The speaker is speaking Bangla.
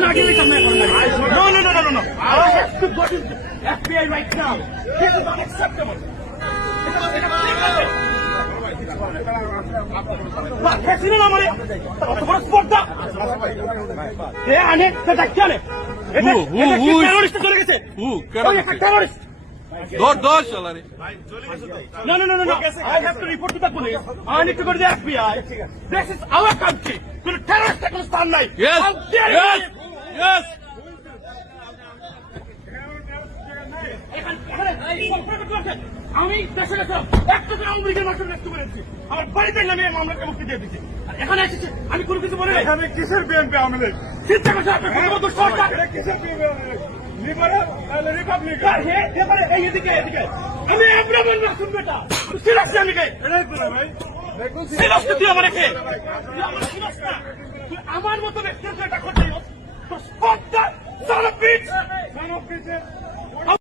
এখন আগে দিতাম না এখন No, no, no, no, no, no. I have to go to the FBI right now. This is not acceptable. খেয়েছিল না মানে অত বড় স্পর্ধা এ আনে সেটা কি আনে এটা টেরোরিস্ট চলে গেছে ওই একটা টেরোরিস্ট দশ সালারে No, no, no, no, no. I have to report to the police. I need to go to the FBI. This is our country. কোনো terrorist কোনো স্থান নাই. Yes, How dare yes, you? yes. আমি দেশে গেছিলাম একটা আওয়ামী লীগের মাস্টার ব্যক্ত করেছি আমার বাড়িতে নামে মামলাকে মুক্তি দিয়ে দিচ্ছি এখানে এসেছে আমি কোনো কিছু বলি এখানে কিসের বিএনপি আওয়ামী লীগ? চিন্তা করছি আপনার কত সরকার এটা কিসের বিএনপি আওয়ামী লীগ? লিবারেল নাহলে রিপাবলিকান? এই এদিকে আমি এব্রাহিম রাসুল বেটা সিরাজ আমি কে এটাই তো না ভাই। দেখুন সিরাজ তুই আমার কে আমার সিরাজ না তুই আমার মতো ব্যক্তির এটা করতে তো স্পর্ধা সারা পিচ son of bitches।